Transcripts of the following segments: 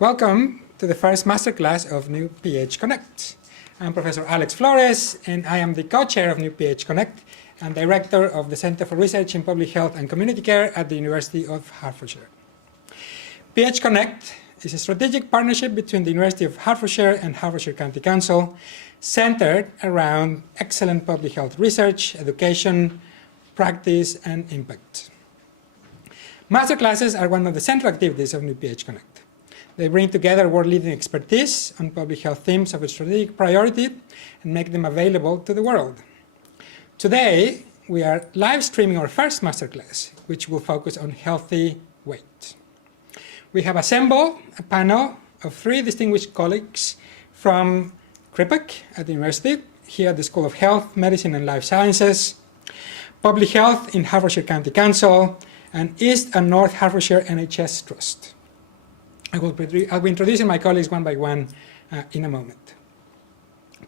Welcome to the first masterclass of New PH Connect. I'm Professor Alex Flores, and I am the co-chair of New PH Connect and director of the Center for Research in Public Health and Community Care at the University of Hertfordshire. PH Connect is a strategic partnership between the University of Hertfordshire and Hertfordshire County Council, centered around excellent public health research, education, practice, and impact. Masterclasses are one of the central activities of New PH Connect. They bring together world-leading expertise on public health themes of a strategic priority and make them available to the world. Today, we are live streaming our first masterclass, which will focus on healthy weight. We have assembled a panel of 3 distinguished colleagues from CRIPAC at the university, here at the School of Health, Medicine and Life Sciences, Public Health in Hertfordshire County Council, and East and North Hertfordshire NHS Trust. I'll be introducing my colleagues one by one in a moment.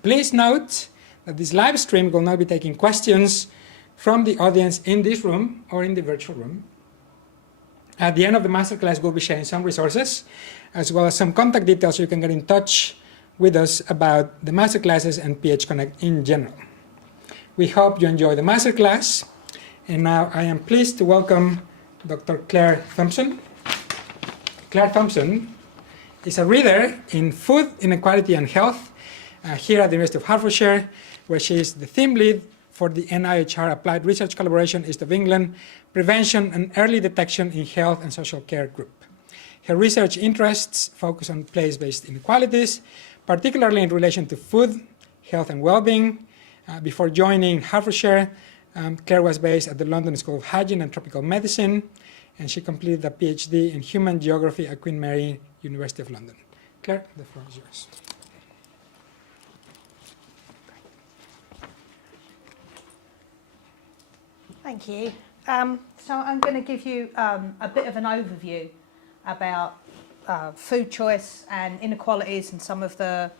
Please note that this live stream will not be taking questions from the audience in this room or in the virtual room. At the end of the masterclass, we'll be sharing some resources, as well as some contact details so you can get in touch with us about the masterclasses and PH Connect in general. We hope you enjoy the masterclass. And now I am pleased to welcome Dr. Claire Thompson. Claire Thompson is a reader in food inequality and health here at the University of Hertfordshire, where she is the theme lead for the NIHR Applied Research Collaboration East of England Prevention and Early Detection in Health and Social Care Group. Her research interests focus on place-based inequalities, particularly in relation to food, health and well-being. Before joining Hertfordshire, Claire was based at the London School of Hygiene and Tropical Medicine, and she completed a PhD in Human Geography at Queen Mary, University of London. Claire, the floor is yours. Thank you. So I'm going to give you a bit of an overview about food choice and inequalities and some of the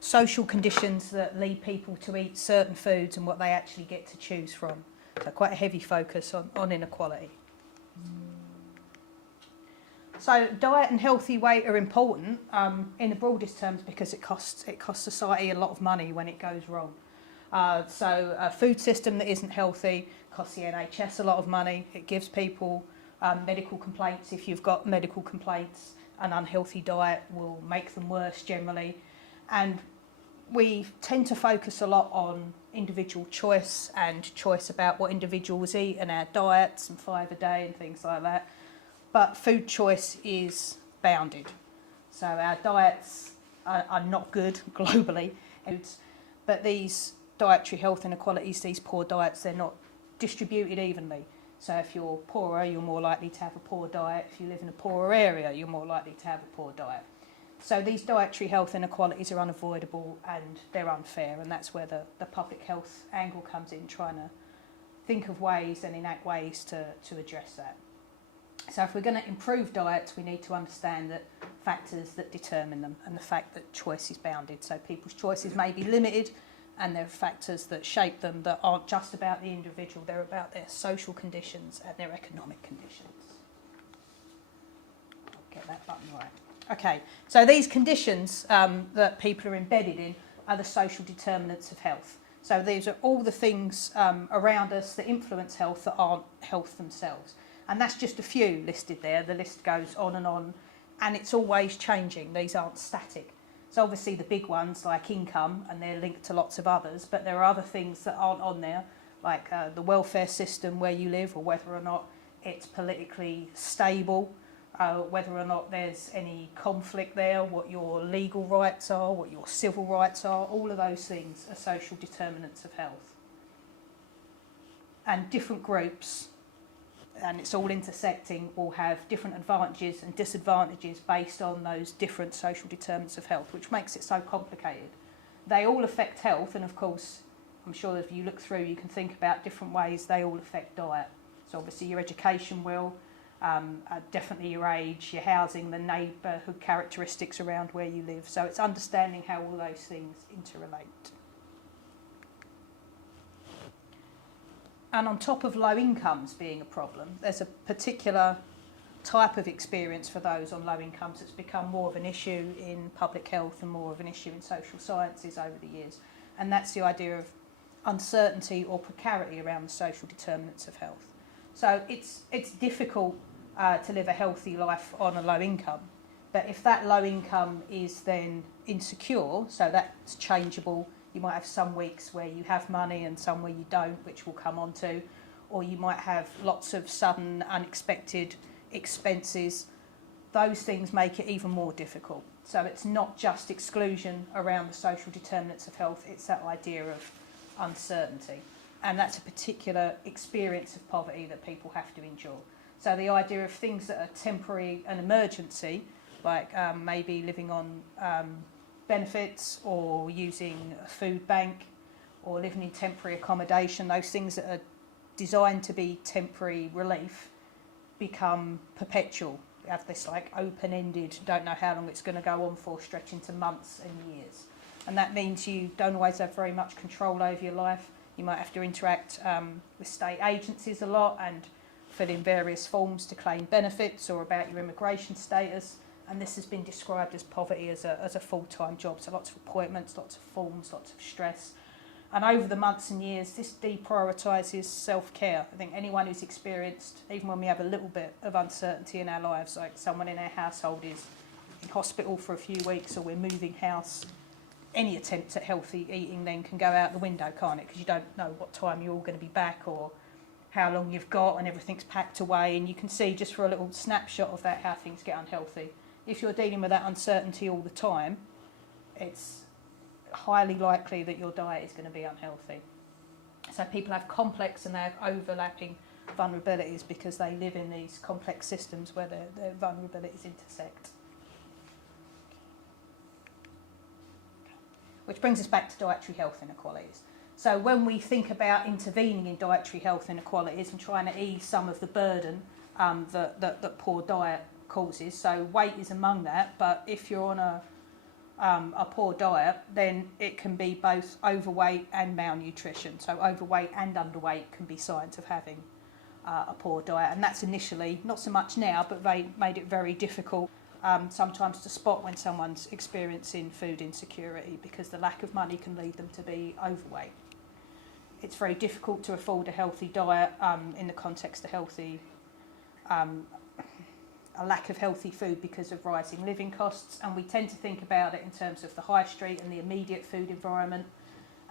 social conditions that lead people to eat certain foods and what they actually get to choose from. So quite a heavy focus on inequality. So diet and healthy weight are important in the broadest terms because it costs society a lot of money when it goes wrong. So a food system that isn't healthy costs the NHS a lot of money. It gives people medical complaints. If you've got medical complaints, an unhealthy diet will make them worse generally. And we tend to focus a lot on individual choice and choice about what individuals eat and our diets and 5 a day and things like that. But food choice is bounded. So our diets are not good globally. But these dietary health inequalities, these poor diets, they're not distributed evenly. So if you're poorer, you're more likely to have a poor diet. If you live in a poorer area, you're more likely to have a poor diet. So these dietary health inequalities are unavoidable and they're unfair, and that's where the public health angle comes in, trying to think of ways and enact ways to address that. So if we're going to improve diets, we need to understand that factors that determine them and the fact that choice is bounded. So people's choices may be limited, and there are factors that shape them that aren't just about the individual, they're about their social conditions and their economic conditions. I'll get that button right. Okay, so these conditions that people are embedded in are the social determinants of health. So these are all the things around us that influence health that aren't health themselves. And that's just a few listed there. The list goes on, and it's always changing. These aren't static. So obviously the big ones like income, and they're linked to lots of others, but there are other things that aren't on there, like the welfare system where you live, or whether or not it's politically stable, whether or not there's any conflict there, what your legal rights are, what your civil rights are. All of those things are social determinants of health. And different groups, and it's all intersecting, will have different advantages and disadvantages based on those different social determinants of health, which makes it so complicated. They all affect health, and of course, I'm sure if you look through, you can think about different ways they all affect diet. So obviously your education will, definitely your age, your housing, the neighbourhood characteristics around where you live. So it's understanding how all those things interrelate. And on top of low incomes being a problem, there's a particular type of experience for those on low incomes that's become more of an issue in public health and more of an issue in social sciences over the years. And that's the idea of uncertainty or precarity around the social determinants of health. So it's difficult to live a healthy life on a low income, but if that low income is then insecure, so that's changeable, you might have some weeks where you have money and some where you don't, which we'll come on to, or you might have lots of sudden unexpected expenses. Those things make it even more difficult. So it's not just exclusion around the social determinants of health, it's that idea of uncertainty. And that's a particular experience of poverty that people have to endure. So the idea of things that are temporary and emergency, like maybe living on benefits or using a food bank or living in temporary accommodation, those things that are designed to be temporary relief become perpetual. You have this like open-ended, don't know how long it's going to go on for, stretching to months and years. And that means you don't always have very much control over your life. You might have to interact with state agencies a lot and fill in various forms to claim benefits or about your immigration status. And this has been described as poverty as a full-time job. So lots of appointments, lots of forms, lots of stress. And over the months and years, this deprioritises self-care. I think anyone who's experienced, even when we have a little bit of uncertainty in our lives, like someone in our household is in hospital for a few weeks or we're moving house, any attempt at healthy eating then can go out the window, can't it? Because you don't know what time you're all going to be back or how long you've got, and everything's packed away. And you can see just for a little snapshot of that how things get unhealthy. If you're dealing with that uncertainty all the time, it's highly likely that your diet is going to be unhealthy. So people have complex and they have overlapping vulnerabilities because they live in these complex systems where their vulnerabilities intersect. Which brings us back to dietary health inequalities. So when we think about intervening in dietary health inequalities and trying to ease some of the burden that poor diet causes, so weight is among that, but if you're on a poor diet, then it can be both overweight and malnutrition. So overweight and underweight can be signs of having a poor diet, and that's initially, not so much now, but they made it very difficult sometimes to spot when someone's experiencing food insecurity because the lack of money can lead them to be overweight. It's very difficult to afford a healthy diet in the context of a lack of healthy food because of rising living costs, and we tend to think about it in terms of the high street and the immediate food environment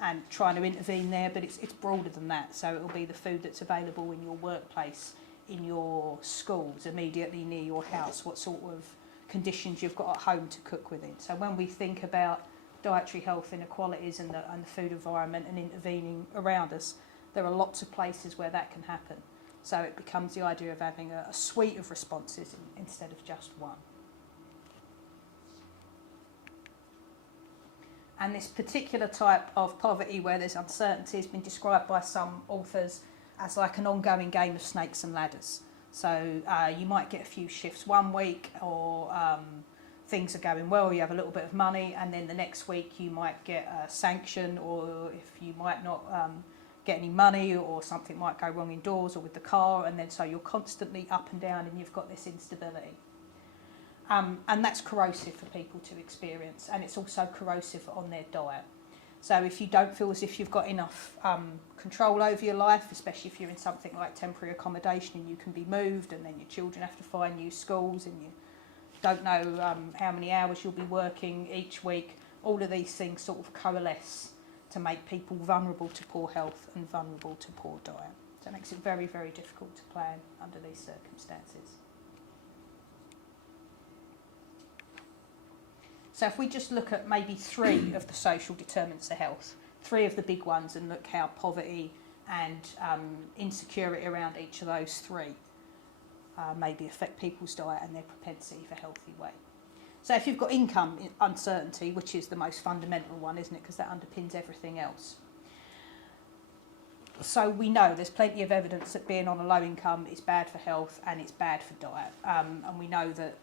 and trying to intervene there, but it's broader than that. So it will be the food that's available in your workplace, in your schools, immediately near your house, what sort of conditions you've got at home to cook within. So when we think about dietary health inequalities and the food environment and intervening around us, there are lots of places where that can happen. So it becomes the idea of having a suite of responses instead of just one. And this particular type of poverty where there's uncertainty has been described by some authors as like an ongoing game of snakes and ladders. So you might get a few shifts one week, or things are going well, you have a little bit of money, and then the next week you might get a sanction, or if you might not get any money, or something might go wrong indoors or with the car, and then so you're constantly up and down and you've got this instability. And that's corrosive for people to experience, and it's also corrosive on their diet. So if you don't feel as if you've got enough control over your life, especially if you're in something like temporary accommodation and you can be moved, and then your children have to find new schools and you don't know how many hours you'll be working each week, all of these things sort of coalesce to make people vulnerable to poor health and vulnerable to poor diet. So it makes it very, very difficult to plan under these circumstances. So if we just look at maybe three of the social determinants of health, three of the big ones, and look how poverty and insecurity around each of those three maybe affect people's diet and their propensity for healthy weight. So if you've got income uncertainty, which is the most fundamental one, isn't it, because that underpins everything else. So we know there's plenty of evidence that being on a low income is bad for health and it's bad for diet. And we know that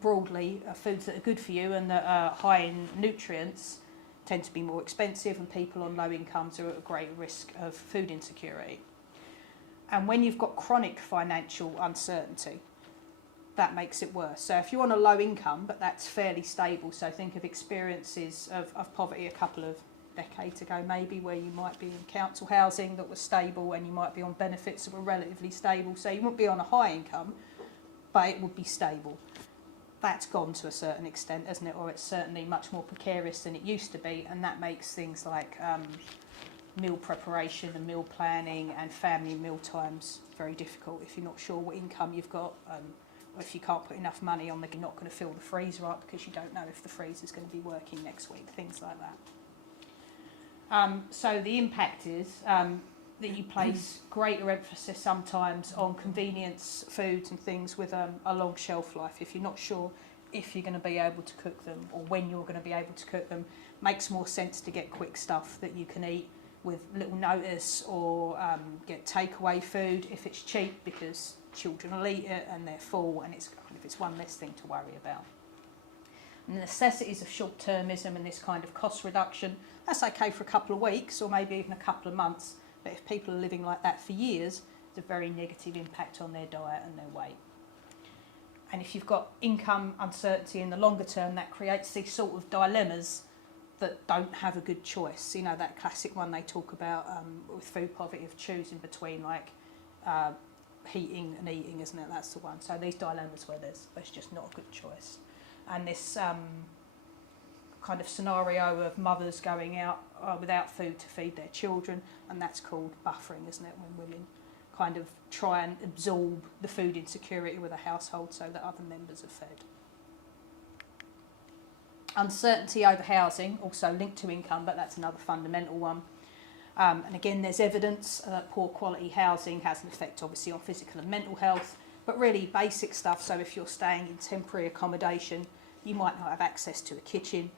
broadly foods that are good for you and that are high in nutrients tend to be more expensive, and people on low incomes are at a greater risk of food insecurity. And when you've got chronic financial uncertainty, that makes it worse. So if you're on a low income, but that's fairly stable, so think of experiences of poverty a couple of decades ago maybe, where you might be in council housing that was stable and you might be on benefits that were relatively stable. So you wouldn't be on a high income, but it would be stable. That's gone to a certain extent, hasn't it? Or it's certainly much more precarious than it used to be, and that makes things like meal preparation and meal planning and family meal times very difficult if you're not sure what income you've got, or if you can't put enough money on, you're not going to fill the freezer up because you don't know if the freezer's going to be working next week, things like that. So the impact is that you place greater emphasis sometimes on convenience foods and things with a long shelf life. If you're not sure if you're going to be able to cook them or when you're going to be able to cook them, makes more sense to get quick stuff that you can eat with little notice, or get takeaway food if it's cheap, because children will eat it and they're full, and it's one less thing to worry about. And the necessities of short-termism and this kind of cost reduction, that's okay for a couple of weeks or maybe even a couple of months, but if people are living like that for years, it's a very negative impact on their diet and their weight. And if you've got income uncertainty in the longer term, that creates these sort of dilemmas that don't have a good choice. You know, that classic one they talk about with food poverty, of choosing between like heating and eating, isn't it? That's the one. So these dilemmas where there's just not a good choice. And this kind of scenario of mothers going out without food to feed their children, and that's called buffering, isn't it? When women kind of try and absorb the food insecurity with a household so that other members are fed. Uncertainty over housing, also linked to income, but that's another fundamental one. And again, there's evidence that poor quality housing has an effect obviously on physical and mental health, but really basic stuff. So if you're staying in temporary accommodation, you might not have access to a kitchen.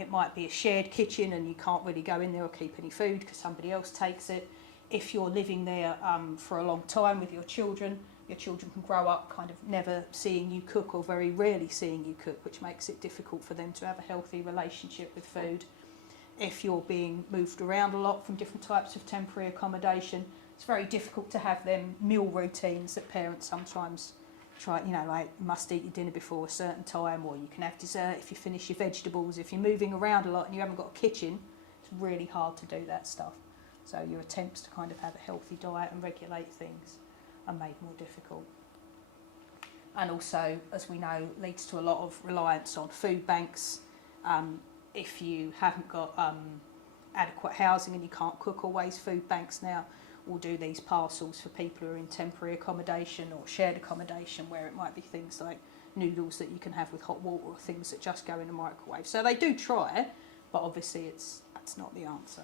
It might be a shared kitchen and you can't really go in there or keep any food because somebody else takes it. If you're living there for a long time with your children can grow up kind of never seeing you cook or very rarely seeing you cook, which makes it difficult for them to have a healthy relationship with food. If you're being moved around a lot from different types of temporary accommodation, it's very difficult to have them meal routines that parents sometimes try, you know, like you must eat your dinner before a certain time, or you can have dessert if you finish your vegetables. If you're moving around a lot and you haven't got a kitchen, it's really hard to do that stuff. So your attempts to kind of have a healthy diet and regulate things are made more difficult. And also, as we know, leads to a lot of reliance on food banks. If you haven't got adequate housing and you can't cook always, food banks now will do these parcels for people who are in temporary accommodation or shared accommodation, where it might be things like noodles that you can have with hot water or things that just go in a microwave. So they do try, but obviously that's not the answer.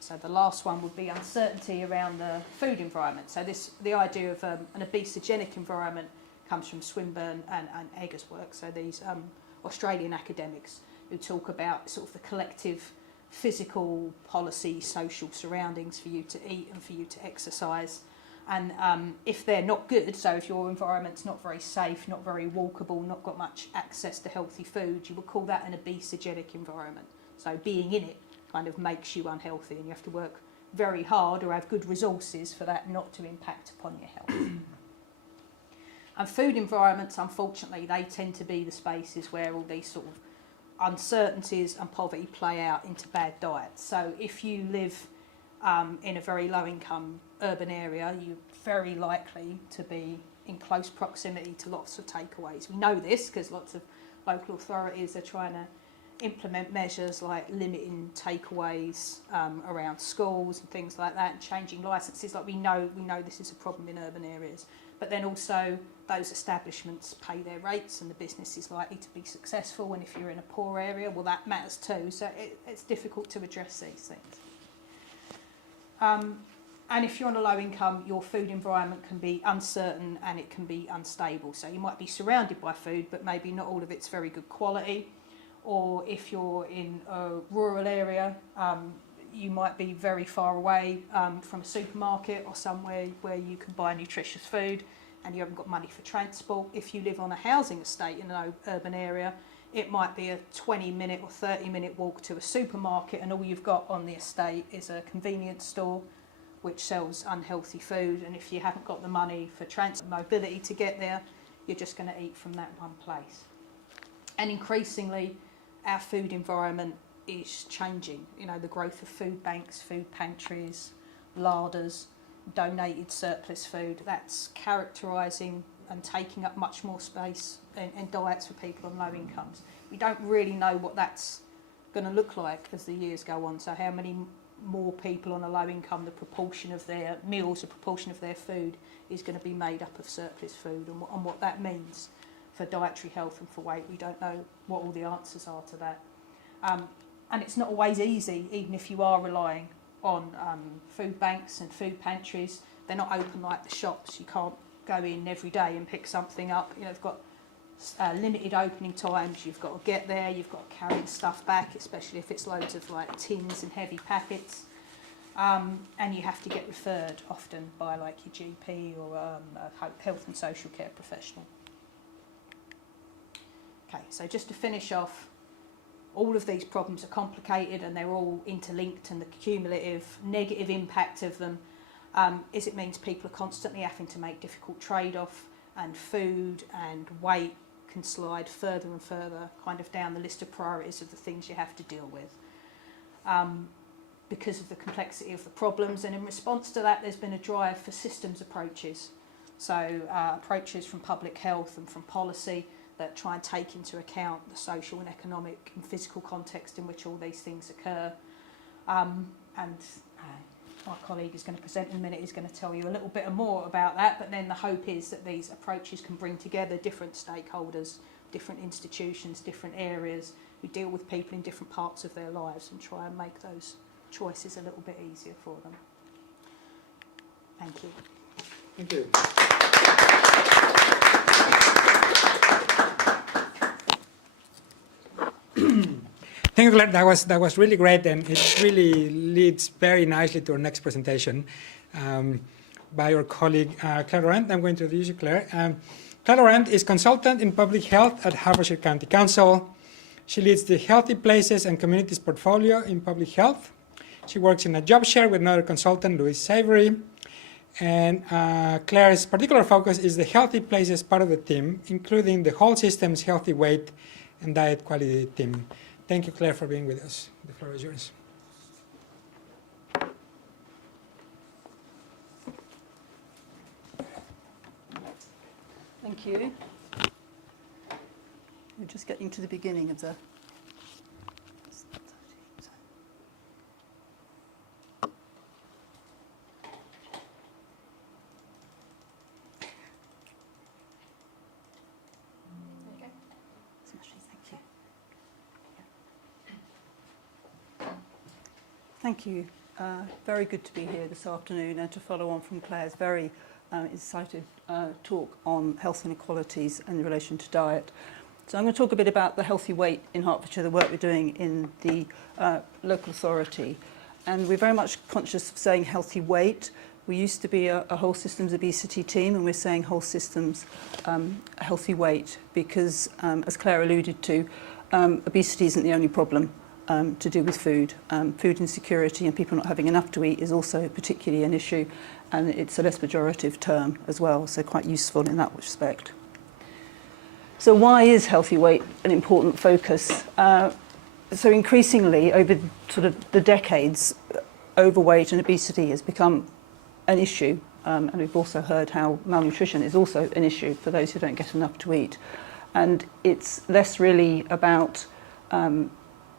So the last one would be uncertainty around the food environment. So the idea of an obesogenic environment comes from Swinburne and Egger's work. So these Australian academics who talk about sort of the collective physical, policy, social surroundings for you to eat and for you to exercise. And if they're not good, so if your environment's not very safe, not very walkable, not got much access to healthy food, you would call that an obesogenic environment. So being in it kind of makes you unhealthy, and you have to work very hard or have good resources for that not to impact upon your health. And food environments, unfortunately, they tend to be the spaces where all these sort of uncertainties and poverty play out into bad diets. So if you live in a very low income urban area, you're very likely to be in close proximity to lots of takeaways. We know this because lots of local authorities are trying to implement measures like limiting takeaways around schools and things like that, and changing licences. Like we know this is a problem in urban areas, but then also those establishments pay their rates and the business is likely to be successful, and if you're in a poor area, well, that matters too. So it's difficult to address these things. And if you're on a low income, your food environment can be uncertain and it can be unstable. So you might be surrounded by food, but maybe not all of it's very good quality. Or if you're in a rural area, you might be very far away from a supermarket or somewhere where you can buy nutritious food and you haven't got money for transport. If you live on a housing estate in an urban area, it might be a 20-minute or 30-minute walk to a supermarket, and all you've got on the estate is a convenience store which sells unhealthy food, and if you haven't got the money for transport mobility to get there, you're just going to eat from that one place. And increasingly, our food environment is changing. You know, the growth of food banks, food pantries, larders, donated surplus food, that's characterising and taking up much more space in diets for people on low incomes. We don't really know what that's going to look like as the years go on. So how many more people on a low income, the proportion of their meals, the proportion of their food is going to be made up of surplus food, and what that means for dietary health and for weight. We don't know what all the answers are to that. And it's not always easy, even if you are relying on food banks and food pantries. They're not open like the shops. You can't go in every day and pick something up. You know, they've got limited opening times. You've got to get there. You've got to carry the stuff back, especially if it's loads of like tins and heavy packets. And you have to get referred often by like your GP or a health and social care professional. Okay, so just to finish off, all of these problems are complicated and they're all interlinked, and the cumulative negative impact of them is it means people are constantly having to make difficult trade-off, and food and weight can slide further and further kind of down the list of priorities of the things you have to deal with because of the complexity of the problems. And in response to that, there's been a drive for systems approaches. So approaches from public health and from policy that try and take into account the social and economic and physical context in which all these things occur. My colleague is going to present in a minute, is going to tell you a little bit more about that, but then the hope is that these approaches can bring together different stakeholders, different institutions, different areas who deal with people in different parts of their lives and try and make those choices a little bit easier for them. Thank you. Thank you. Thank you, Claire. That was really great, and it really leads very nicely to our next presentation by our colleague Claire Laurent. I'm going to introduce you, Claire. Claire Laurent is consultant in public health at Hertfordshire County Council. She leads the Healthy Places and Communities portfolio in public health. She works in a job share with another consultant, Louise Savory. And Claire's particular focus is the Healthy Places part of the team, including the whole system's healthy weight and diet quality team. Thank you, Claire, for being with us. The floor is yours. Thank you. We're just getting to the beginning of the... Thank you. Very good to be here this afternoon and to follow on from Claire's very excited talk on health inequalities in relation to diet. So I'm going to talk a bit about the healthy weight in Hertfordshire, the work we're doing in the local authority. And we're very much conscious of saying healthy weight. We used to be a whole systems obesity team, and we're saying whole systems healthy weight because, as Claire alluded to, obesity isn't the only problem to do with food. Food insecurity and people not having enough to eat is also particularly an issue, and it's a less pejorative term as well, so quite useful in that respect. So why is healthy weight an important focus? So increasingly over sort of the decades, overweight and obesity has become an issue, and we've also heard how malnutrition is also an issue for those who don't get enough to eat. And it's less really about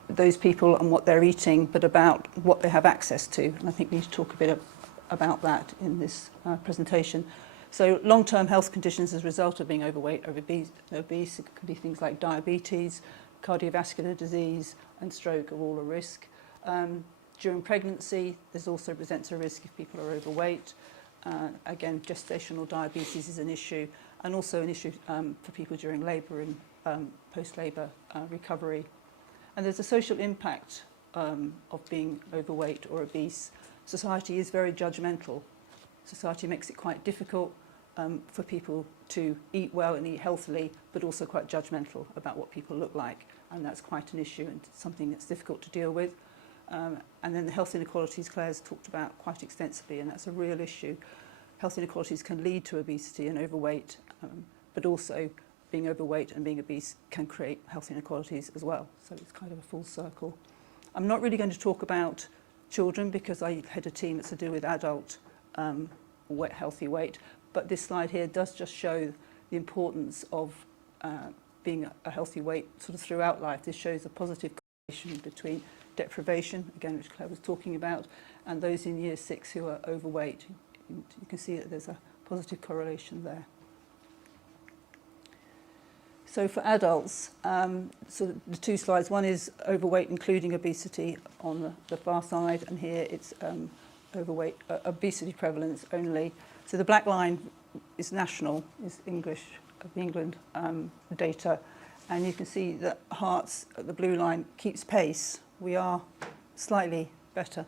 those people and what they're eating, but about what they have access to. And I think we need to talk a bit about that in this presentation. So long-term health conditions as a result of being overweight or obese, it could be things like diabetes, cardiovascular disease and stroke are all a risk. During pregnancy, this also presents a risk if people are overweight. Again, gestational diabetes is an issue, and also an issue for people during labour and post-labour recovery. And there's a social impact of being overweight or obese. Society is very judgmental. Society makes it quite difficult for people to eat well and eat healthily, but also quite judgmental about what people look like. And that's quite an issue and something that's difficult to deal with. And then the health inequalities Claire's talked about quite extensively, and that's a real issue. Health inequalities can lead to obesity and overweight, but also being overweight and being obese can create health inequalities as well. So it's kind of a full circle. I'm not really going to talk about children because I head a team that's to do with adult healthy weight, but this slide here does just show the importance of being a healthy weight sort of throughout life. This shows a positive correlation between deprivation, again, which Claire was talking about, and those in year 6 who are overweight. You can see that there's a positive correlation there. So for adults, so the 2 slides, one is overweight including obesity on the far side, and here it's overweight, obesity prevalence only. So the black line is national, is English, of England data, and you can see that Herts, the blue line, keeps pace. We are slightly better,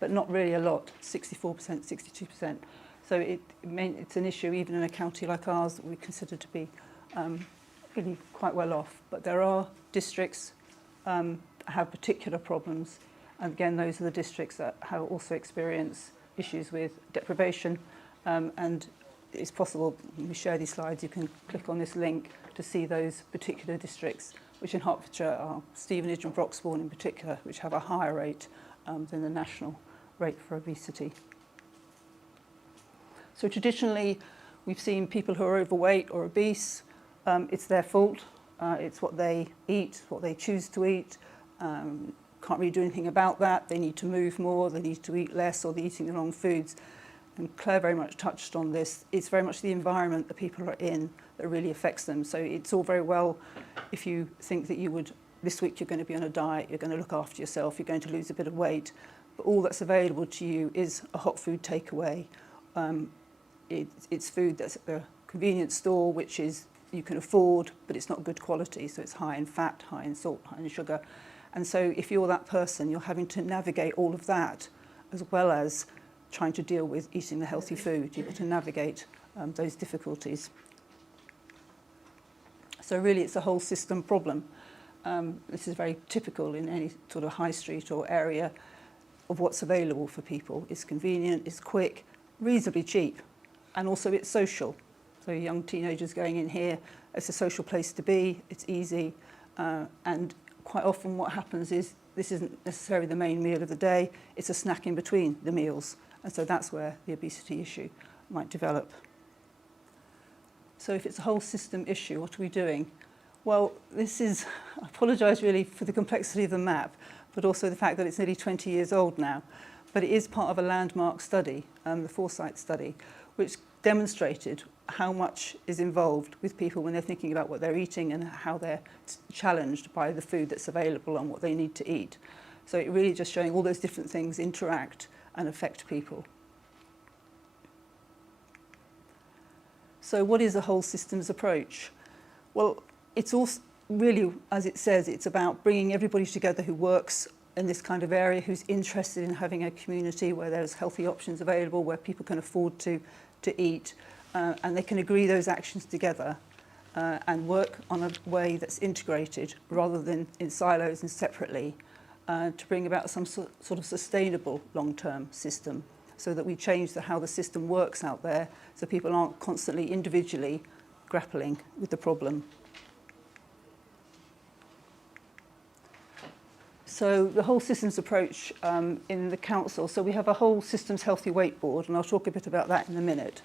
but not really a lot, 64%, 62%. So it's an issue even in a county like ours that we consider to be really quite well off. But there are districts that have particular problems, and again, those are the districts that have also experienced issues with deprivation, and it's possible, when we share these slides, you can click on this link to see those particular districts, which in Hertfordshire are Stevenage and Broxbourne in particular, which have a higher rate than the national rate for obesity. So traditionally, we've seen people who are overweight or obese, it's their fault, it's what they eat, what they choose to eat, can't really do anything about that, they need to move more, they need to eat less, or they're eating the wrong foods. And Claire very much touched on this. It's very much the environment that people are in that really affects them. So it's all very well if you think that this week you're going to be on a diet, you're going to look after yourself, you're going to lose a bit of weight, but all that's available to you is a hot food takeaway. It's food that's at the convenience store, which is you can afford, but it's not good quality. So it's high in fat, high in salt, high in sugar. And so if you're that person, you're having to navigate all of that as well as trying to deal with eating the healthy food. You've got to navigate those difficulties. So really it's a whole system problem. This is very typical in any sort of high street or area of what's available for people. It's convenient, it's quick, reasonably cheap, and also it's social. So young teenagers going in here, it's a social place to be, it's easy, and quite often what happens is this isn't necessarily the main meal of the day, it's a snack in between the meals. And so that's where the obesity issue might develop. So if it's a whole system issue, what are we doing? Well, this is, I apologise really for the complexity of the map, but also the fact that it's nearly 20 years old now. But it is part of a landmark study, the Foresight study, which demonstrated how much is involved with people when they're thinking about what they're eating and how they're challenged by the food that's available and what they need to eat. So it really just showing all those different things interact and affect people. So what is a whole systems approach? Well, it's also really, as it says, it's about bringing everybody together who works in this kind of area, who's interested in having a community where there's healthy options available, where people can afford to eat, and they can agree those actions together and work on a way that's integrated rather than in silos and separately, to bring about some sort of sustainable long-term system, so that we change how the system works out there, so people aren't constantly individually grappling with the problem. So the whole systems approach in the council, so we have a whole systems healthy weight board, and I'll talk a bit about that in a minute.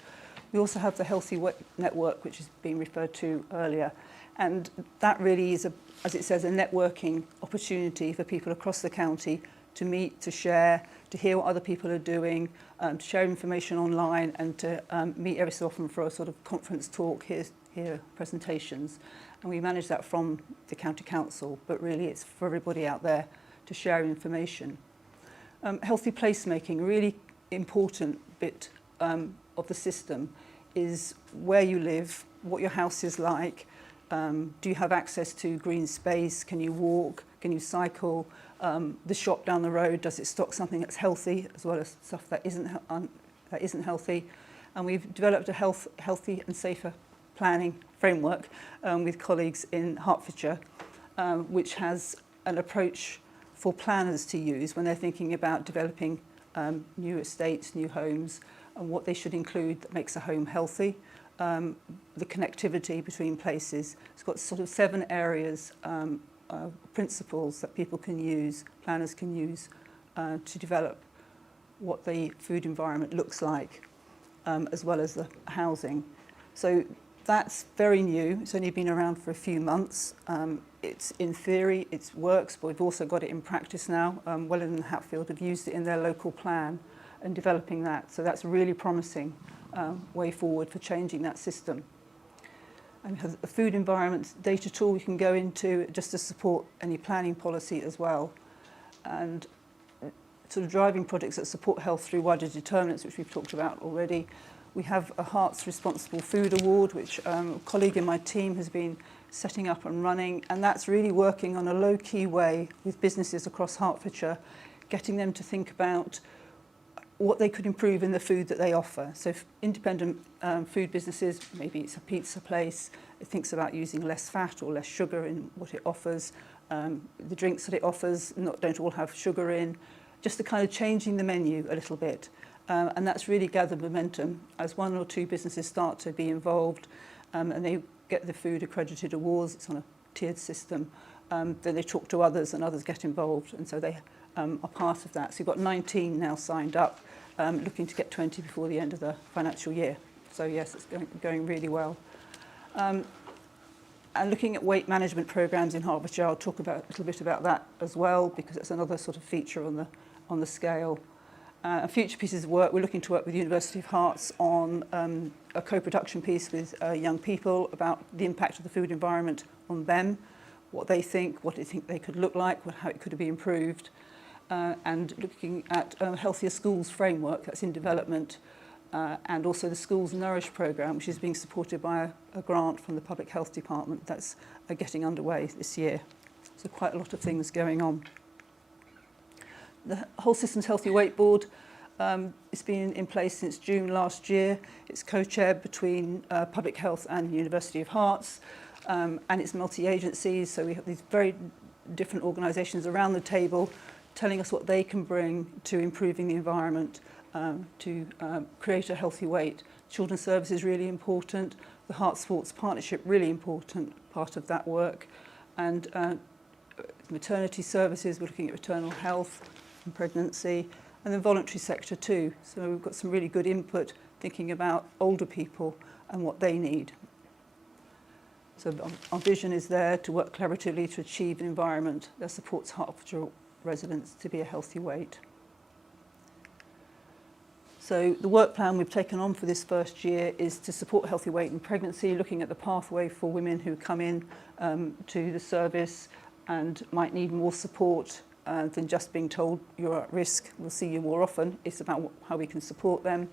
We also have the healthy weight network, which is being referred to earlier, and that really is, as it says, a networking opportunity for people across the county to meet, to share, to hear what other people are doing, to share information online, and to meet every so often for a sort of conference talk, hear presentations. And we manage that from the county council, but really it's for everybody out there to share information. Healthy placemaking, really important bit of the system, is where you live, what your house is like, do you have access to green space, can you walk, can you cycle, the shop down the road, does it stock something that's healthy as well as stuff that isn't healthy. And we've developed a healthy and safer planning framework with colleagues in Hertfordshire, which has an approach for planners to use when they're thinking about developing new estates, new homes, and what they should include that makes a home healthy. The connectivity between places. It's got sort of 7 areas, principles that people can use, planners can use to develop what the food environment looks like, as well as the housing. So that's very new. It's only been around for a few months. It's in theory, it works, but we've also got it in practice now. Welland and Hatfield have used it in their local plan and developing that. So that's a really promising way forward for changing that system. And we have a food environment data tool we can go into just to support any planning policy as well. And sort of driving projects that support health through wider determinants, which we've talked about already. We have a Hearts Responsible Food Award, which a colleague in my team has been setting up and running, and that's really working on a low-key way with businesses across Hertfordshire, getting them to think about what they could improve in the food that they offer. So if independent food businesses, maybe it's a pizza place, it thinks about using less fat or less sugar in what it offers. The drinks that it offers don't all have sugar in, just the kind of changing the menu a little bit. And that's really gathered momentum as 1 or 2 businesses start to be involved and they get the food accredited awards. It's on a tiered system. Then they talk to others and others get involved, and so they are part of that. So you've got 19 now signed up, looking to get 20 before the end of the financial year. So yes, it's going really well. And looking at weight management programs in Hertfordshire, I'll talk a little bit about that as well, because it's another sort of feature on the scale. Future pieces of work, we're looking to work with the University of Herts on a co-production piece with young people about the impact of the food environment on them, what they think they could look like, how it could be improved, and looking at a Healthier Schools framework that's in development, and also the Schools Nourish programme, which is being supported by a grant from the Public Health Department that's getting underway this year. So quite a lot of things going on. The Whole Systems Healthy Weight Board, it's been in place since June last year. It's co-chaired between Public Health and University of Herts, and it's multi-agencies, so we have these very different organisations around the table telling us what they can bring to improving the environment, to create a healthy weight. Children's Services is really important, the Heart Sports Partnership, really important part of that work, and maternity services, we're looking at maternal health and pregnancy, and then voluntary sector too. So we've got some really good input thinking about older people and what they need. So our vision is there to work collaboratively to achieve an environment that supports Hertfordshire residents to be a healthy weight. So the work plan we've taken on for this first year is to support healthy weight in pregnancy, looking at the pathway for women who come in to the service and might need more support than just being told you're at risk, we'll see you more often. It's about how we can support them,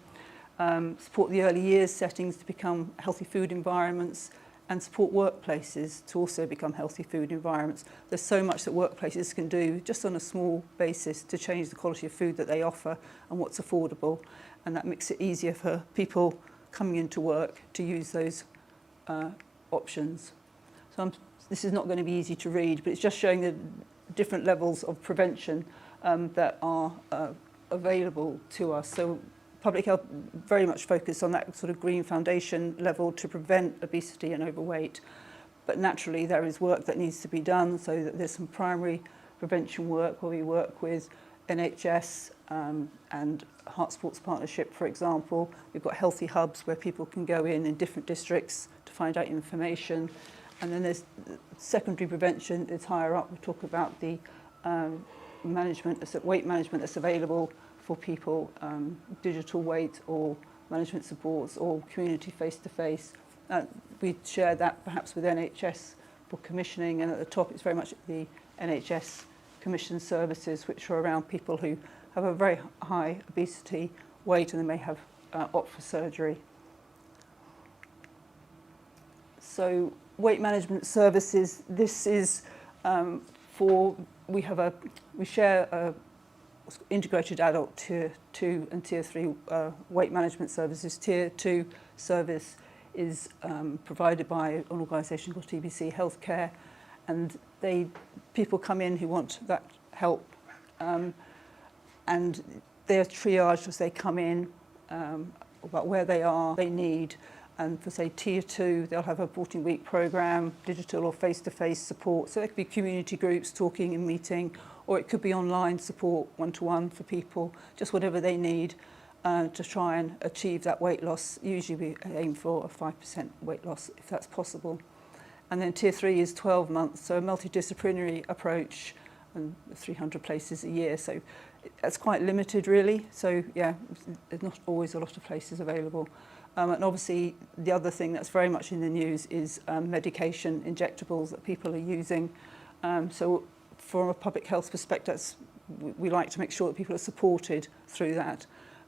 support the early years settings to become healthy food environments, and support workplaces to also become healthy food environments. There's so much that workplaces can do just on a small basis to change the quality of food that they offer and what's affordable, and that makes it easier for people coming into work to use those options. So this is not going to be easy to read, but it's just showing the different levels of prevention that are available to us. So public health very much focused on that sort of green foundation level to prevent obesity and overweight. But naturally there is work that needs to be done, so that there's some primary prevention work where we work with NHS and Heart Sports Partnership, for example. We've got healthy hubs where people can go in different districts to find out information. And then there's secondary prevention, it's higher up. We talk about the weight management that's available for people, digital weight or management supports or community face-to-face. We share that perhaps with NHS for commissioning, and at the top it's very much the NHS commissioned services, which are around people who have a very high obesity weight and they may have opt for surgery. So weight management services, this is we share a integrated adult tier 2 and tier 3 weight management services. Tier 2 service is provided by an organisation called TBC Healthcare, and people come in who want that help, and they're triaged as they come in, about where they are, they need. And for, say, Tier 2, they'll have a 14-week programme, digital or face-to-face support. So it could be community groups talking and meeting, or it could be online support, one-to-one for people, just whatever they need to try and achieve that weight loss. Usually we aim for a 5% weight loss, if that's possible. And then Tier 3 is 12 months, so a multidisciplinary approach, and 300 places a year. So that's quite limited, really. So, yeah, there's not always a lot of places available. And obviously, the other thing that's very much in the news is medication, injectables that people are using. So from a public health perspective, we like to make sure that people are supported through that.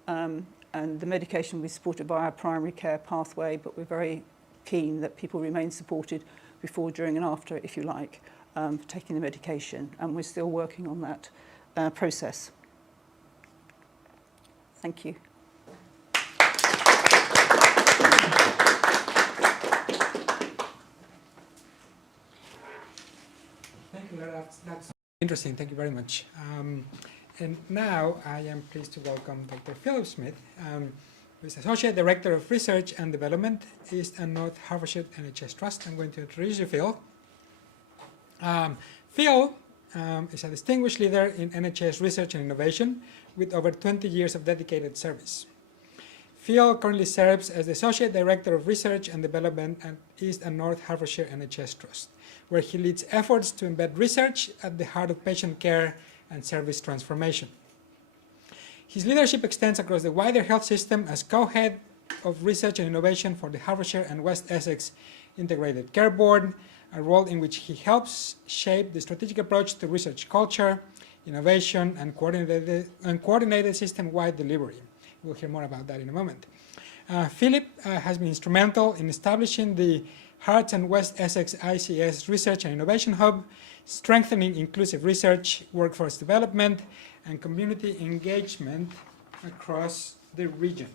And the medication will be supported by our primary care pathway, but we're very keen that people remain supported before, during and after, if you like, for taking the medication. And we're still working on that process. Thank you. Thank you, Laura. That's interesting. Thank you very much. And now I am pleased to welcome Dr. Philip Smith, who is Associate Director of Research and Development, East and North Hertfordshire NHS Trust. I'm going to introduce you, Phil. Phil is a distinguished leader in NHS research and innovation with over 20 years of dedicated service. Phil currently serves as the Associate Director of Research and Development at East and North Hertfordshire NHS Trust, where he leads efforts to embed research at the heart of patient care and service transformation. His leadership extends across the wider health system as co-head of Research and Innovation for the Hertfordshire and West Essex Integrated Care Board, a role in which he helps shape the strategic approach to research culture, innovation, and coordinated system-wide delivery. We'll hear more about that in a moment. Philip has been instrumental in establishing the Herts and West Essex ICS Research and Innovation Hub, strengthening inclusive research, workforce development, and community engagement across the region.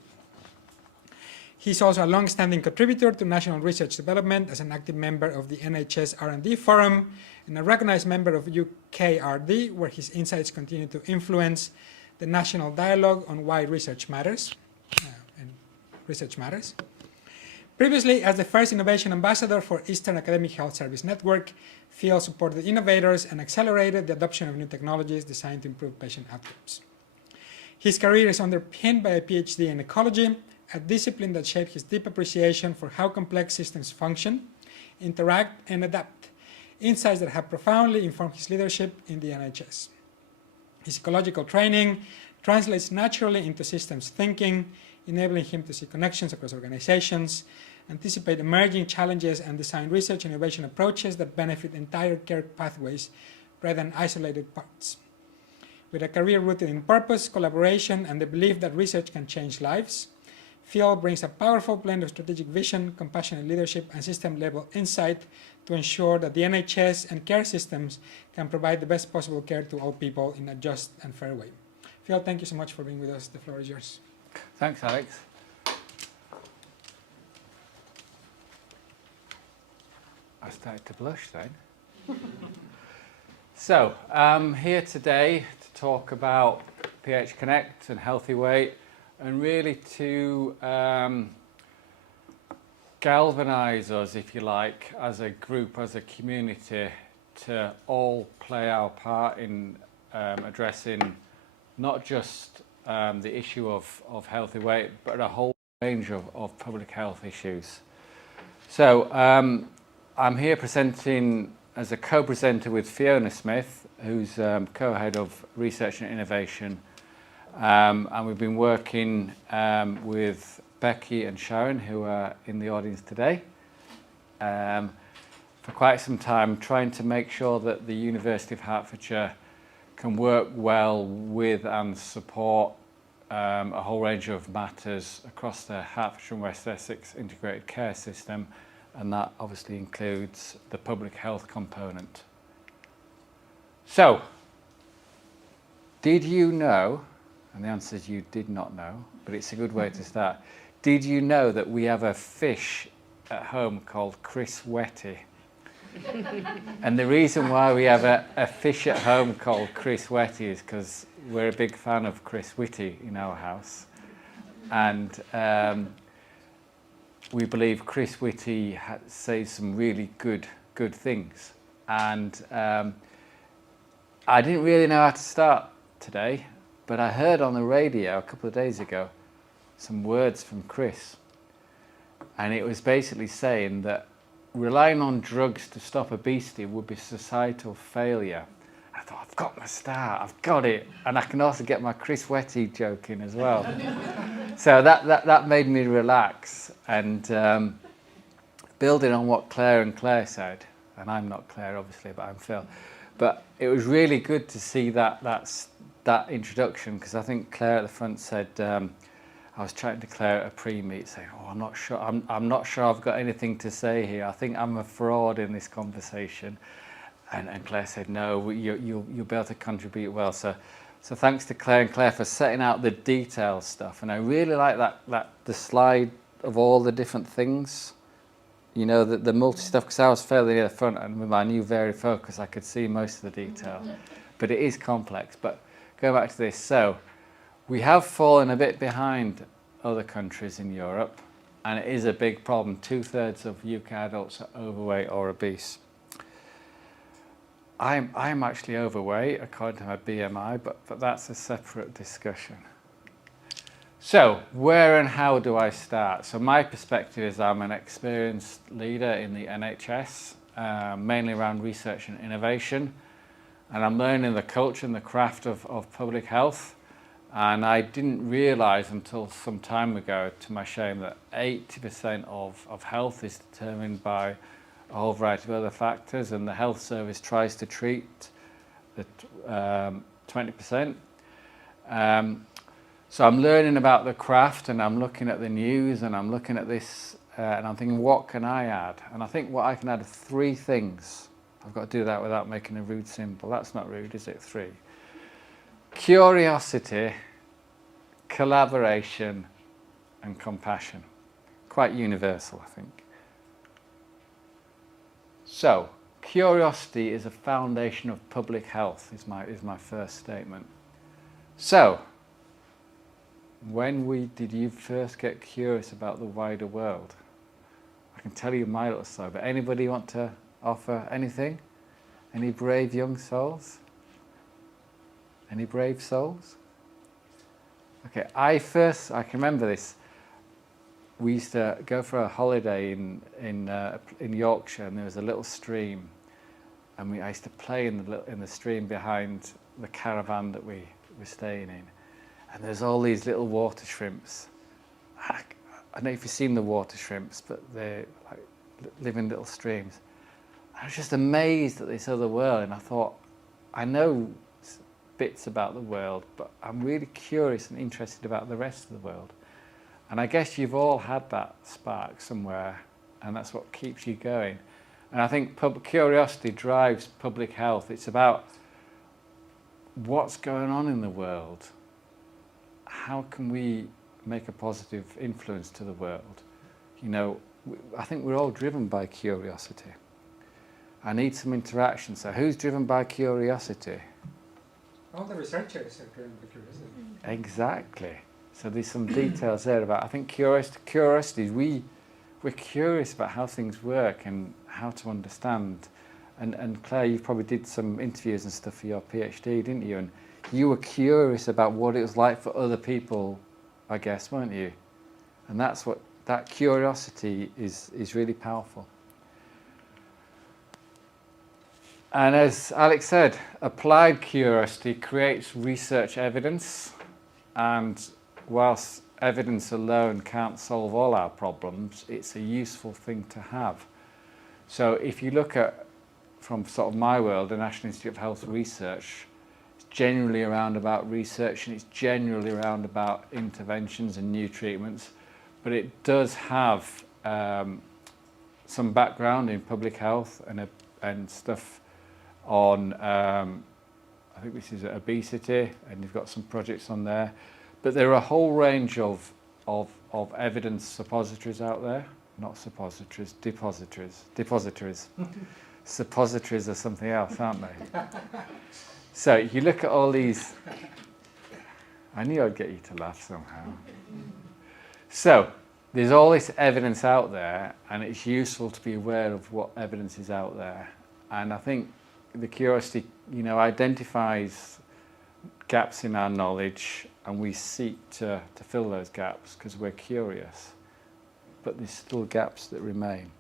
He's also a long-standing contributor to national research development as an active member of the NHS R&D Forum and a recognized member of UKRD, where his insights continue to influence the national dialogue on why research matters. Previously, as the first innovation ambassador for Eastern Academic Health Service Network, Phil supported innovators and accelerated the adoption of new technologies designed to improve patient outcomes. His career is underpinned by a PhD in ecology, a discipline that shaped his deep appreciation for how complex systems function, interact, and adapt, insights that have profoundly informed his leadership in the NHS. His ecological training translates naturally into systems thinking, enabling him to see connections across organizations, anticipate emerging challenges, and design research and innovation approaches that benefit entire care pathways rather than isolated parts. With a career rooted in purpose, collaboration, and the belief that research can change lives, Phil brings a powerful blend of strategic vision, compassionate leadership, and system-level insight to ensure that the NHS and care systems can provide the best possible care to all people in a just and fair way. Phil, thank you so much for being with us. The floor is yours. Thanks, Alex. I started to blush then. So, I'm here today to talk about PH Connect and Healthy Weight, and really to galvanise us, if you like, as a group, as a community, to all play our part in addressing not just the issue of healthy weight, but a whole range of public health issues. So I'm here presenting as a co-presenter with Fiona Smith, who's co-head of Research and Innovation, and we've been working with Becky and Sharon, who are in the audience today, for quite some time, trying to make sure that the University of Hertfordshire can work well with and support a whole range of matters across the Hertfordshire and West Essex integrated care system, and that obviously includes the public health component. So, did you know, and the answer is you did not know, but it's a good way to start, did you know that we have a fish at home called Chris Wetty? And the reason why we have a fish at home called Chris Whitty is because we're a big fan of Chris Whitty in our house. And we believe Chris Whitty says some really good things. And I didn't really know how to start today, but I heard on the radio a couple of days ago some words from Chris. And it was basically saying that relying on drugs to stop obesity would be societal failure. I thought, I've got my start, I've got it. And I can also get my Chris Whitty joke in as well. So that made me relax. And building on what Claire said, and I'm not Claire obviously, but I'm Phil. But it was really good to see that introduction, because I think Claire at the front said, I was chatting to Claire at a pre-meet saying, oh, I'm not sure I've got anything to say here. I think I'm a fraud in this conversation. And Claire said, no, you'll be able to contribute well. So thanks to Claire and Claire for setting out the detail stuff. And I really like the slide of all the different things. You know, the multi-stuff, because I was fairly near the front, and with my new varifocus, I could see most of the detail. But it is complex. But going back to this, so we have fallen a bit behind other countries in Europe, and it is a big problem. 2/3 of UK adults are overweight or obese. I'm actually overweight according to my BMI, but that's a separate discussion. So where and how do I start? So my perspective is I'm an experienced leader in the NHS, mainly around research and innovation, and I'm learning the culture and the craft of public health. And I didn't realise until some time ago, to my shame, that 80% of health is determined by a whole variety of other factors, and the health service tries to treat the 20%. So I'm learning about the craft, and I'm looking at the news, and I'm looking at this, and I'm thinking, what can I add? And I think what I can add are 3 things. I've got to do that without making a rude symbol. That's not rude, is it? 3. Curiosity, collaboration, and compassion. Quite universal, I think. So, curiosity is a foundation of public health, is my first statement. So, when did you first get curious about the wider world? I can tell you my little story, but anybody want to offer anything? Any brave young souls? Any brave souls? Okay, I can remember this. We used to go for a holiday in Yorkshire, and there was a little stream, and I used to play in the stream behind the caravan that we were staying in, and there's all these little water shrimps. I don't know if you've seen the water shrimps, but they like live in little streams. I was just amazed at this other world, and I thought, I know bits about the world, but I'm really curious and interested about the rest of the world. And I guess you've all had that spark somewhere, and that's what keeps you going. And I think curiosity drives public health. It's about what's going on in the world. How can we make a positive influence to the world? You know, I think we're all driven by curiosity. I need some interaction. So who's driven by curiosity? All the researchers are driven by curiosity. Exactly. So there's some details there about, I think curiosity, we're curious about how things work and how to understand. And Claire, you probably did some interviews and stuff for your PhD, didn't you? And you were curious about what it was like for other people, I guess, weren't you? And that curiosity is really powerful. And as Alex said, applied curiosity creates research evidence, and whilst evidence alone can't solve all our problems, it's a useful thing to have. So if you look at, from sort of my world, the National Institute of Health Research, it's generally around about research, and it's generally around about interventions and new treatments, but it does have some background in public health and stuff on, I think this is obesity, and you've got some projects on there. But there are a whole range of evidence suppositories out there, not suppositories, depositories. suppositories or something else, aren't they? So you look at all these. I knew I'd get you to laugh somehow. So there's all this evidence out there, and it's useful to be aware of what evidence is out there. And I think the curiosity, identifies gaps in our knowledge, and we seek to fill those gaps because we're curious. But there's still gaps that remain.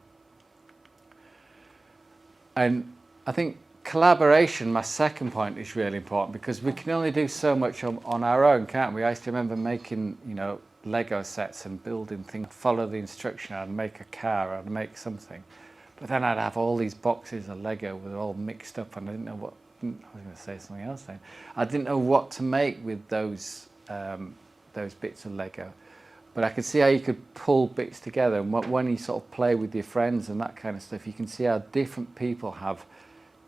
And I think collaboration, my second point, is really important because we can only do so much on our own, can't we? I used to remember making, Lego sets and building things, follow the instruction, I'd make a car, I'd make something. But then I'd have all these boxes of Lego with all mixed up, and I didn't know what, I was going to say something else then. I didn't know what to make with those bits of Lego. But I could see how you could pull bits together, and when you sort of play with your friends and that kind of stuff, you can see how different people have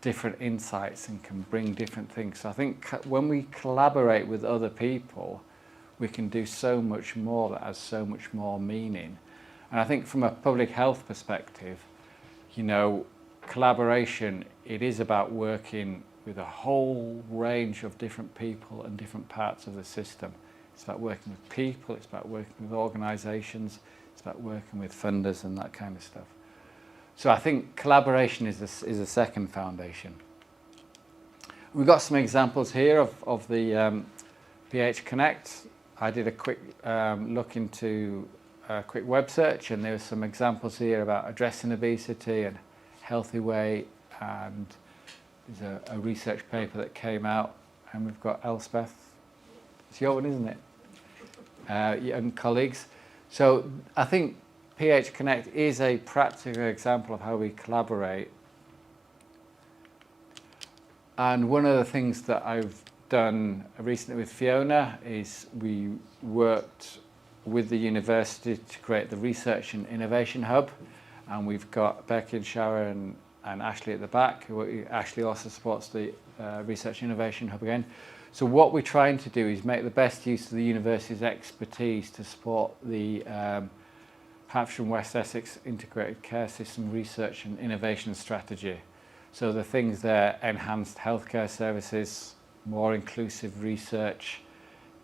different insights and can bring different things. So I think when we collaborate with other people, we can do so much more that has so much more meaning. And I think from a public health perspective, collaboration, it is about working with a whole range of different people and different parts of the system. It's about working with people, it's about working with organisations, it's about working with funders and that kind of stuff. So I think collaboration is a second foundation. We've got some examples here of the PH Connect. I did a quick look into a quick web search, and there were some examples here about addressing obesity and healthy weight, and there's a research paper that came out, and we've got Elspeth. It's your one, isn't it? And colleagues. So I think PH Connect is a practical example of how we collaborate. And one of the things that I've done recently with Fiona is we worked with the university to create the Research and Innovation Hub. And we've got Becky and Sharon and Ashley at the back. Ashley also supports the Research and Innovation Hub again. So what we're trying to do is make the best use of the university's expertise to support the Hertfordshire and West Essex Integrated Care System Research and Innovation Strategy. So the things there: enhanced healthcare services, more inclusive research,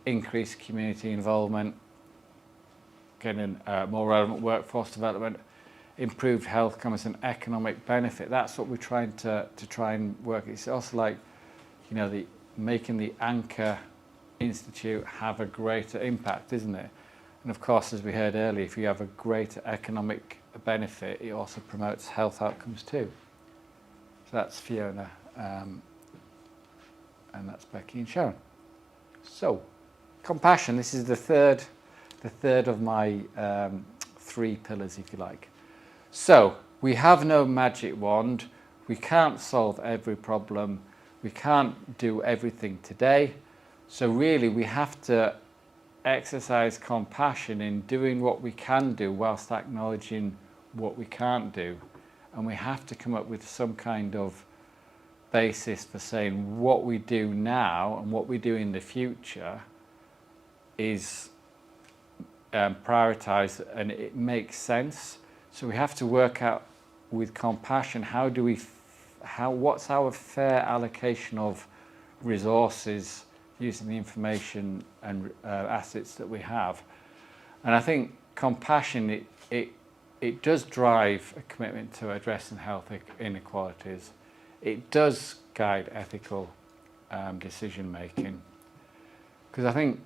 increased community involvement, getting more relevant workforce development, improved health comes an economic benefit. That's what we're trying to try and work. It's also like, making the Anchor Institute have a greater impact, isn't it? And of course, as we heard earlier, if you have a greater economic benefit, it also promotes health outcomes too. So that's Fiona, and that's Becky and Sharon. So, compassion. This is the third of my 3 pillars, if you like. So, we have no magic wand. We can't solve every problem. We can't do everything today. So really, we have to exercise compassion in doing what we can do whilst acknowledging what we can't do. And we have to come up with some kind of basis for saying what we do now and what we do in the future is prioritised and it makes sense. So we have to work out with compassion, what's our fair allocation of resources using the information and assets that we have. And I think compassion, it does drive a commitment to addressing health inequalities. It does guide ethical decision making. Because I think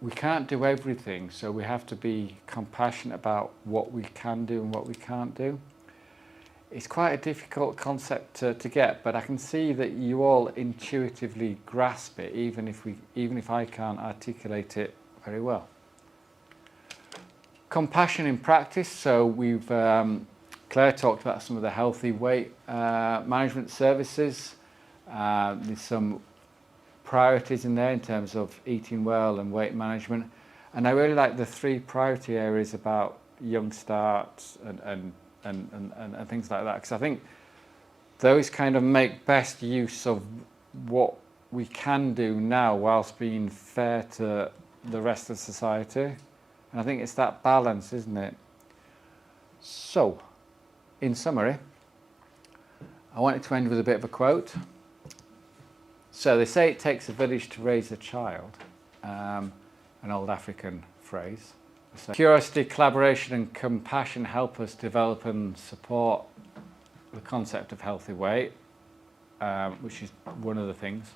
we can't do everything, so we have to be compassionate about what we can do and what we can't do. It's quite a difficult concept to get, but I can see that you all intuitively grasp it, even if I can't articulate it very well. Compassion in practice. So we've Claire talked about some of the healthy weight management services. There's some priorities in there in terms of eating well and weight management, and I really like the 3 priority areas about young starts and things like that, because I think those kind of make best use of what we can do now whilst being fair to the rest of society. And I think it's that balance, isn't it? So, in summary, I wanted to end with a bit of a quote. So they say it takes a village to raise a child, an old African phrase. So curiosity, collaboration and compassion help us develop and support the concept of healthy weight, which is one of the things.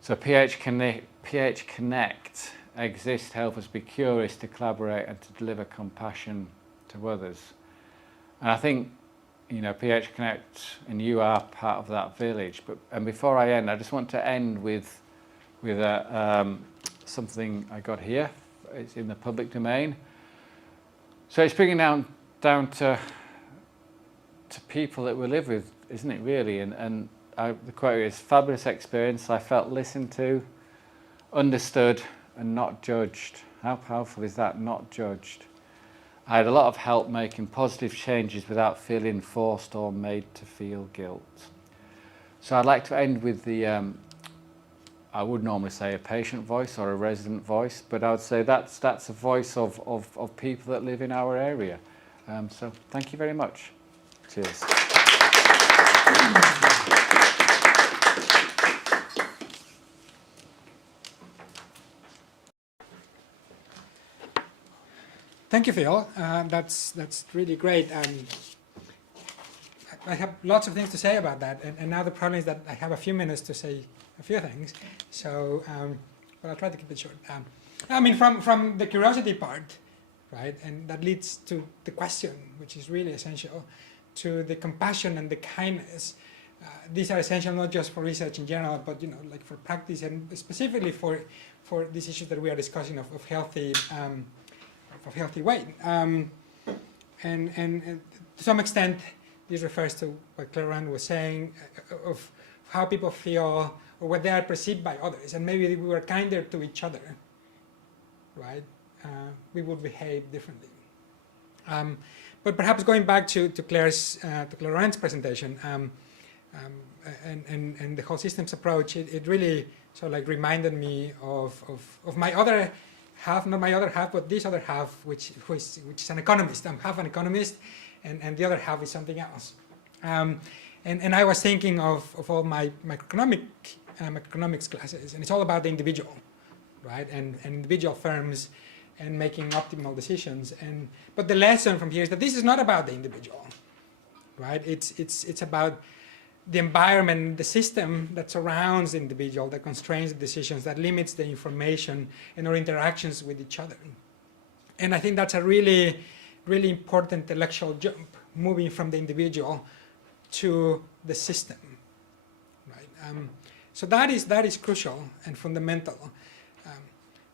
So PH Connect exist to help us be curious, to collaborate and to deliver compassion to others. And I think, you know, PH Connect and you are part of that village. And before I end, I just want to end with something I got here. It's in the public domain. So it's bringing down to people that we live with, isn't it, really? And the quote is, fabulous experience. I felt listened to, understood and not judged. How powerful is that, not judged? I had a lot of help making positive changes without feeling forced or made to feel guilt. So I'd like to end with the, I would normally say a patient voice or a resident voice, but I would say that's a voice of people that live in our area. So thank you very much. Cheers. Thank you, Phil. That's really great. I have lots of things to say about that, and now the problem is that I have a few minutes to say a few things. So, but I'll try to keep it short. I mean, from the curiosity part, right, and that leads to the question, which is really essential, to the compassion and the kindness. These are essential not just for research in general, but you know, like for practice and specifically for these issues that we are discussing of healthy. Of healthy weight, and to some extent, this refers to what Claire was saying of how people feel or what they are perceived by others, and maybe if we were kinder to each other, right? We would behave differently. But perhaps going back to Claire Rand's presentation, and the whole systems approach, it really sort of like reminded me of my other half, not my other half, but this other half, which is an economist. I'm half an economist, and the other half is something else. And I was thinking of all my macroeconomics classes, and it's all about the individual, right? And individual firms and making optimal decisions. But the lesson from here is that this is not about the individual, right? It's about the environment, the system that surrounds the individual, that constrains the decisions, that limits the information and our interactions with each other. And I think that's a really, really important intellectual jump, moving from the individual to the system, right? So that is crucial and fundamental.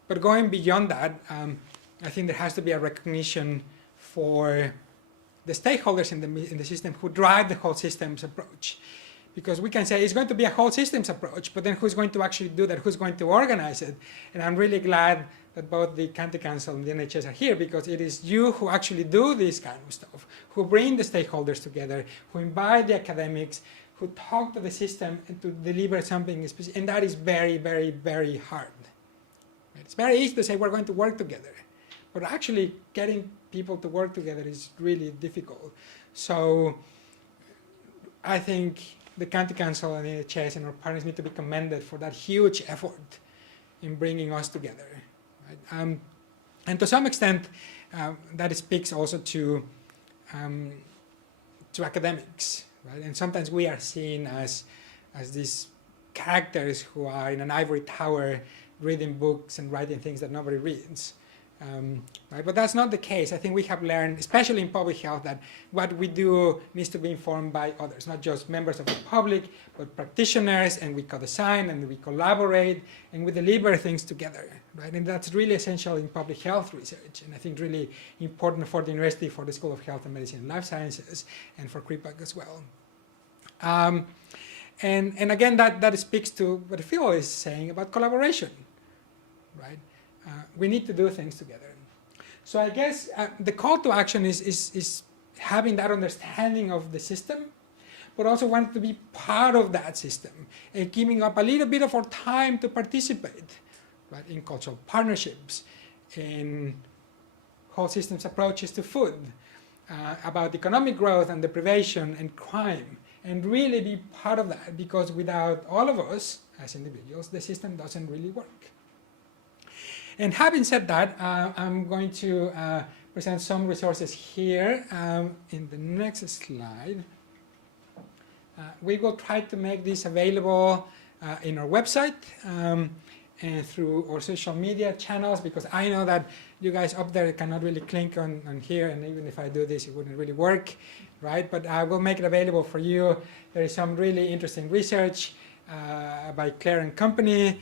But going beyond that, I think there has to be a recognition for the stakeholders in the system who drive the whole systems approach. Because we can say it's going to be a whole systems approach, but then who's going to actually do that? Who's going to organize it? And I'm really glad that both the County Council and the NHS are here, because it is you who actually do this kind of stuff, who bring the stakeholders together, who invite the academics, who talk to the system and to deliver something specific. And that is very, very, very hard. It's very easy to say we're going to work together, but actually getting people to work together is really difficult. So I think the County Council and the NHS and our partners need to be commended for that huge effort in bringing us together. Right? And to some extent, that speaks also to academics. Right? And sometimes we are seen as these characters who are in an ivory tower reading books and writing things that nobody reads. Right? But that's not the case. I think we have learned, especially in public health, that what we do needs to be informed by others, not just members of the public, but practitioners, and we co-design and we collaborate and we deliver things together. Right? And that's really essential in public health research, and I think really important for the university, for the School of Health and Medicine and Life Sciences, and for CRIPAC as well. And again, that speaks to what Phil is saying about collaboration, right? We need to do things together. So I guess the call to action is having that understanding of the system, but also want to be part of that system and giving up a little bit of our time to participate, right, in cultural partnerships, in whole systems approaches to food, about economic growth and deprivation and crime, and really be part of that, because without all of us as individuals, the system doesn't really work. And having said that, I'm going to present some resources here in the next slide. We will try to make this available in our website and through our social media channels, because I know that you guys up there cannot really click on here, and even if I do this, it wouldn't really work, right? But I will make it available for you. There is some really interesting research by Claire and company,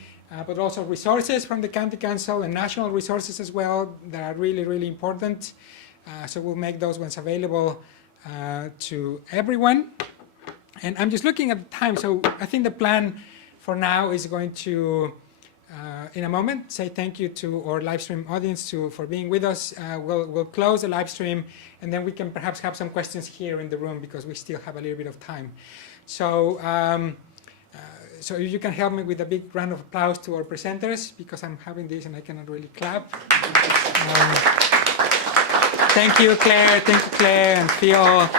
but also resources from the County Council and national resources as well that are really, really important. So we'll make those ones available to everyone. And I'm just looking at the time, so I think the plan for now is going to, in a moment, say thank you to our live stream audience for being with us. We'll close the live stream, and then we can perhaps have some questions here in the room, because we still have a little bit of time. So, so if you can help me with a big round of applause to our presenters, because I'm having this and I cannot really clap. Thank you, Claire, and Phil,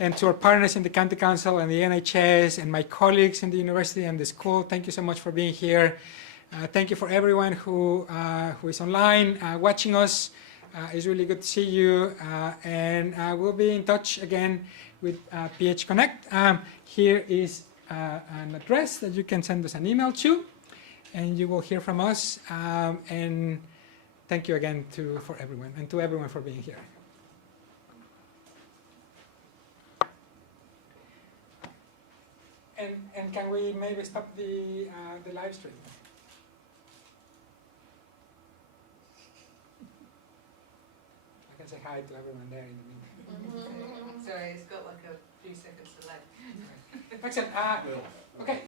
and to our partners in the County Council and the NHS, and my colleagues in the university and the school. Thank you so much for being here. Thank you for everyone who is online watching us. It's really good to see you, and we'll be in touch again with PH Connect. Here is an address that you can send us an email to, and you will hear from us. And thank you again for everyone, and to everyone for being here. And can we maybe stop the live stream? I can say hi to everyone there in the meantime. Sorry, it's got like a few seconds delay. Excellent. Okay.